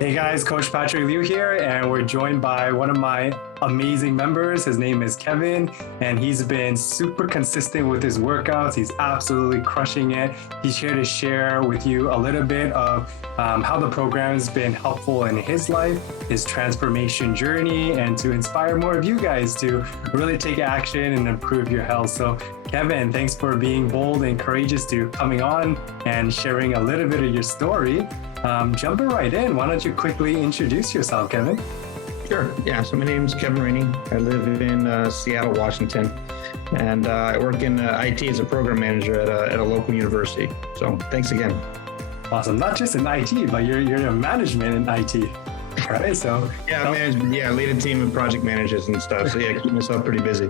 Hey guys, Coach Patrick Liu here, and we're joined by one of my amazing members. His name is Kevin, and he's been super consistent with his workouts. He's absolutely crushing it. He's here to share with you a little bit of how the program has been helpful in his life, his transformation journey, and to inspire more of you guys to really take action and improve your health. So Kevin, thanks for being bold and courageous to coming on and sharing a little bit of your story. Jumping right in, why don't you quickly introduce yourself, Kevin? Sure. Yeah. So my name's Kevin Rainey. I live in Seattle, Washington, and I work in IT as a program manager at a local university. So thanks again. Awesome. Not just in IT, but you're a management in IT, right? So management. Yeah, lead a team of project managers and stuff. So yeah, keep myself pretty busy.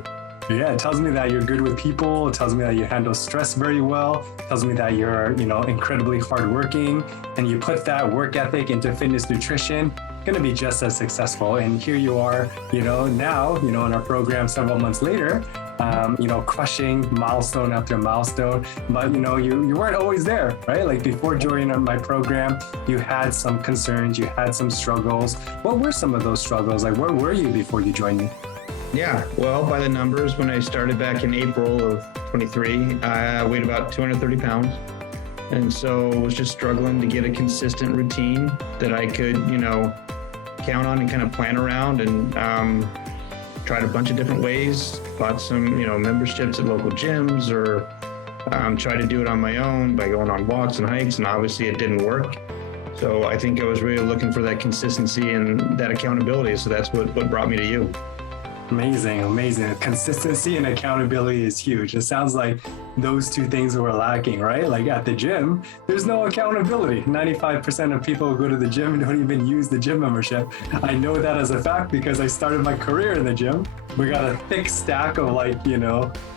Yeah, it tells me that you're good with people. It tells me that you handle stress very well. It tells me that you're, incredibly hardworking, and you put that work ethic into fitness nutrition, going to be just as successful. And here you are, now, in our program several months later, crushing milestone after milestone. But, you weren't always there, right? Like before joining my program, you had some concerns, you had some struggles. What were some of those struggles? Like, where were you before you joined me? Yeah, well, by the numbers, when I started back in April of 23, I weighed about 230 pounds. And so was just struggling to get a consistent routine that I could, count on and kind of plan around, and tried a bunch of different ways, bought some, memberships at local gyms, or tried to do it on my own by going on walks and hikes, and obviously it didn't work. So I think I was really looking for that consistency and that accountability. So that's what brought me to you. Amazing. Consistency and accountability is huge. It sounds like those two things were lacking, right? Like at the gym, there's no accountability. 95% of people who go to the gym don't even use the gym membership. I know that as a fact because I started my career in the gym. We got a thick stack of like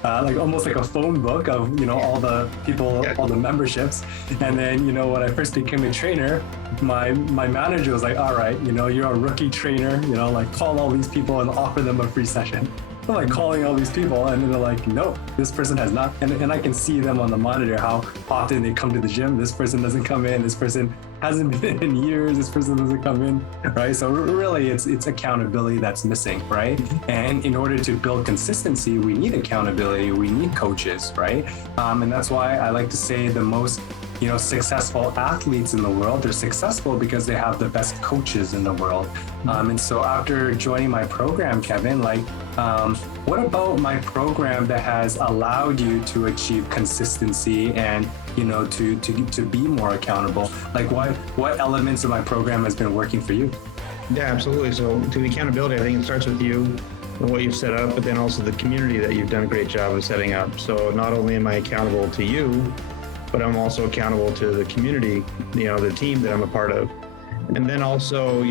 almost like a phone book of, all the people, all the memberships. And then, when I first became a trainer, my manager was like, all right, you're a rookie trainer, call all these people and offer them a free session. I'm like calling all these people, and they're like, no, this person has not. And I can see them on the monitor, how often they come to the gym. This person doesn't come in. This person hasn't been in years. This person doesn't come in, right? So really it's accountability that's missing, right? And in order to build consistency, we need accountability. We need coaches, right? And that's why I like to say the most successful athletes in the world, they're successful because they have the best coaches in the world. And so after joining my program, Kevin, what about my program that has allowed you to achieve consistency and, to be more accountable? Like what elements of my program has been working for you? Yeah, absolutely. So to the accountability, I think it starts with you and what you've set up, but then also the community that you've done a great job of setting up. So not only am I accountable to you, but I'm also accountable to the community, the team that I'm a part of. And then also,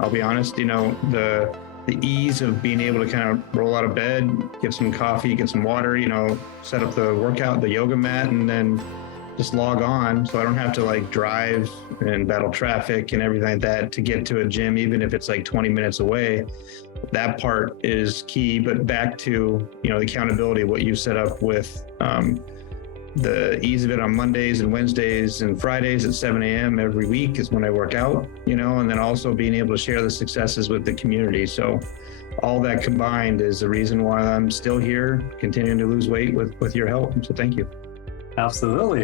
I'll be honest, the ease of being able to kind of roll out of bed, get some coffee, get some water, set up the workout, the yoga mat, and then just log on. So I don't have to like drive and battle traffic and everything like that to get to a gym, even if it's like 20 minutes away. That part is key. But back to, the accountability, what you set up with, the ease of it on Mondays and Wednesdays and Fridays at 7 a.m. every week is when I work out, and then also being able to share the successes with the community. So all that combined is the reason why I'm still here, continuing to lose weight with your help. So thank you. Absolutely.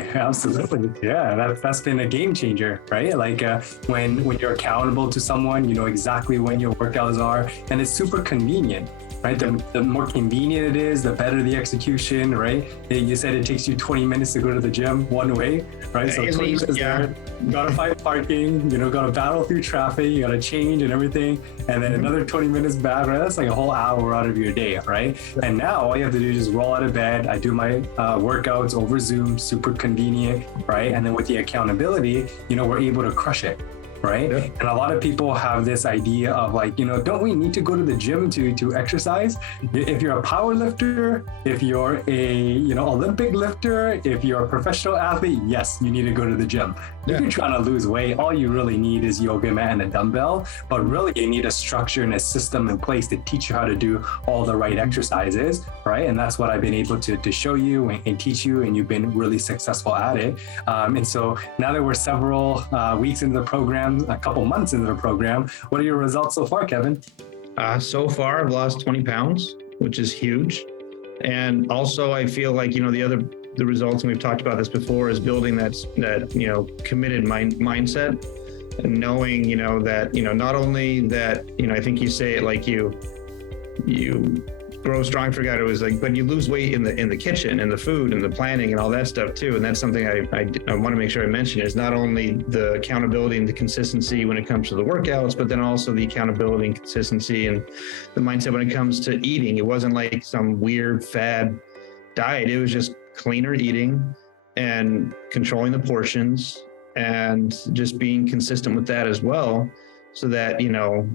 Yeah, that's been a game changer, right? Like when you're accountable to someone, you know exactly when your workouts are, and it's super convenient, right? The more convenient it is, the better the execution, right? You said it takes you 20 minutes to go to the gym one way, right? So 20 minutes there, you gotta find parking, gotta battle through traffic, you gotta change and everything, and then another 20 minutes back, right? That's like a whole hour out of your day, right? And now all you have to do is just roll out of bed. I do my workouts over Zoom, super convenient, right? And then with the accountability, we're able to crush it. Right? Yeah. And a lot of people have this idea of like, don't we need to go to the gym to exercise? If you're a power lifter, if you're a, Olympic lifter, if you're a professional athlete, yes, you need to go to the gym. Yeah. If you're trying to lose weight, all you really need is yoga mat and a dumbbell, but really you need a structure and a system in place to teach you how to do all the right exercises, right? And that's what I've been able to show you and teach you, and you've been really successful at it. And so now that we're several weeks into the program, program, a couple months into the program. What are your results so far, Kevin? So far, I've lost 20 pounds, which is huge. And also, I feel like, the results, and we've talked about this before, is building that committed mindset, and knowing, that, not only that, I think you say it like you grow strong, forgot it was like, but you lose weight in the kitchen and the food and the planning and all that stuff too. And that's something I want to make sure I mention, is not only the accountability and the consistency when it comes to the workouts, but then also the accountability and consistency and the mindset when it comes to eating. It wasn't like some weird fad diet. It was just cleaner eating and controlling the portions and just being consistent with that as well. So that,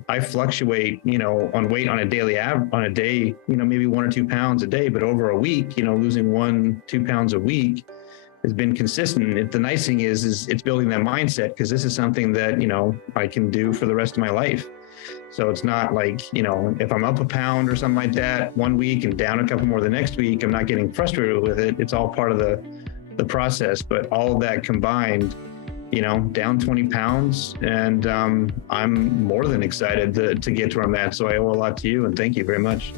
I fluctuate, on weight on a day, maybe 1 or 2 pounds a day, but over a week, losing 1-2 pounds a week has been consistent. The nice thing is it's building that mindset, because this is something that, I can do for the rest of my life. So it's not like, if I'm up a pound or something like that one week and down a couple more the next week, I'm not getting frustrated with it. It's all part of the process, but all of that combined, down 20 pounds, and I'm more than excited to get to where I'm at. So I owe a lot to you, and thank you very much.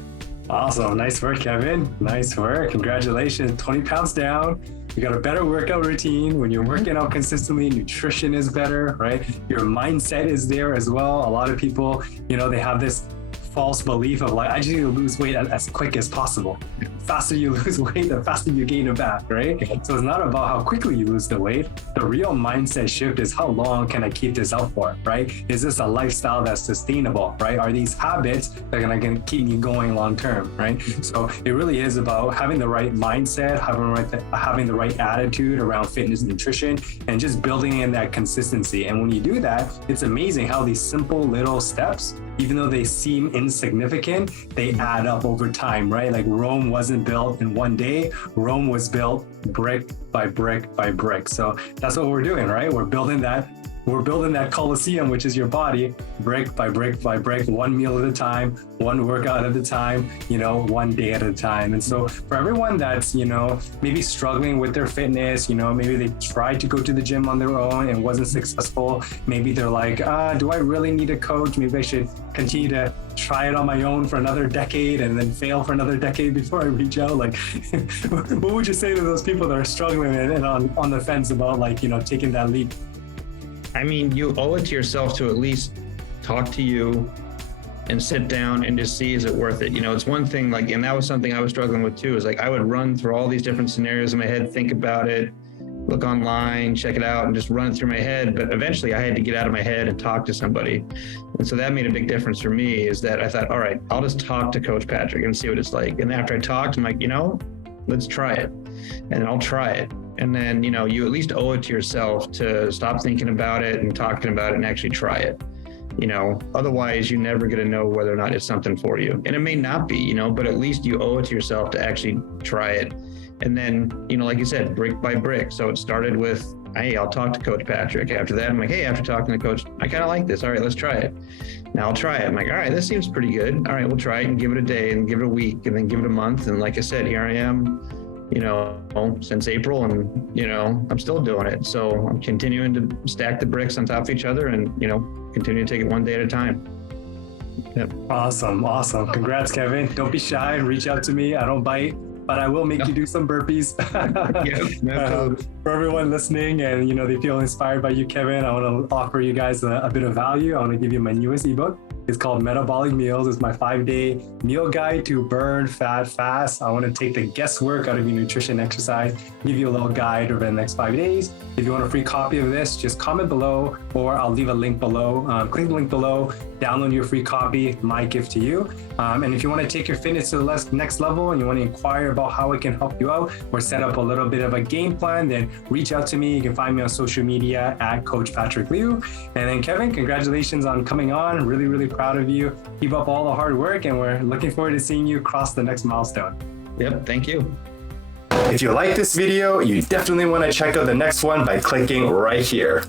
Awesome. Nice work, Kevin. Nice work. Congratulations. 20 pounds down. You got a better workout routine. When you're working out consistently, nutrition is better, right? Your mindset is there as well. A lot of people, they have this false belief of like, I just need to lose weight as quick as possible. The faster you lose weight, the faster you gain it back, right? So it's not about how quickly you lose the weight. The real mindset shift is, how long can I keep this up for, right? Is this a lifestyle that's sustainable, right? Are these habits that are going to keep me going long term, right? So it really is about having the right mindset, having the right attitude around fitness and nutrition, and just building in that consistency. And when you do that, it's amazing how these simple little steps, even though they seem insignificant, they add up over time, right? Like Rome wasn't built in one day. Rome was built brick by brick by brick. So that's what we're doing, right? We're building that Colosseum, which is your body, brick by brick by brick, one meal at a time, one workout at a time, one day at a time. And so for everyone that's, maybe struggling with their fitness, maybe they tried to go to the gym on their own and wasn't successful. Maybe they're like, do I really need a coach? Maybe I should continue to try it on my own for another decade and then fail for another decade before I reach out. Like, what would you say to those people that are struggling and on the fence about taking that leap? I mean, you owe it to yourself to at least talk to you and sit down and just see, is it worth it? It's one thing, and that was something I was struggling with too, is I would run through all these different scenarios in my head, think about it, look online, check it out, and just run it through my head. But eventually I had to get out of my head and talk to somebody. And so that made a big difference for me, is that I thought, all right, I'll just talk to Coach Patrick and see what it's like. And after I talked, I'm like, let's try it. And I'll try it. And then, you at least owe it to yourself to stop thinking about it and talking about it and actually try it. Otherwise you're never going to know whether or not it's something for you. And it may not be, but at least you owe it to yourself to actually try it. And then, like you said, brick by brick. So it started with, hey, I'll talk to Coach Patrick. After that, I'm like, hey, after talking to Coach, I kind of like this. All right, let's try it. Now I'll try it. I'm like, all right, this seems pretty good. All right, we'll try it and give it a day and give it a week and then give it a month. And like I said, here I am, since April, and, I'm still doing it. So I'm continuing to stack the bricks on top of each other and, continue to take it one day at a time. Yep. Awesome. Congrats, Kevin. Don't be shy. Reach out to me. I don't bite, but I will make you do some burpees. For everyone listening and, they feel inspired by you, Kevin, I want to offer you guys a bit of value. I want to give you my newest ebook. It's called Metabolic Meals. It's my 5-day meal guide to burn fat fast. I want to take the guesswork out of your nutrition exercise, give you a little guide over the next 5 days. If you want a free copy of this, just comment below, or I'll leave a link below. Click the link below, download your free copy, my gift to you. And if you want to take your fitness to the next level and you want to inquire about how it can help you out or set up a little bit of a game plan, then reach out to me. You can find me on social media at coachpatrickliu. And then Kevin, congratulations on coming on. Really, really proud of you. Keep up all the hard work, and we're looking forward to seeing you cross the next milestone. Yep, thank you. If you like this video, you definitely want to check out the next one by clicking right here.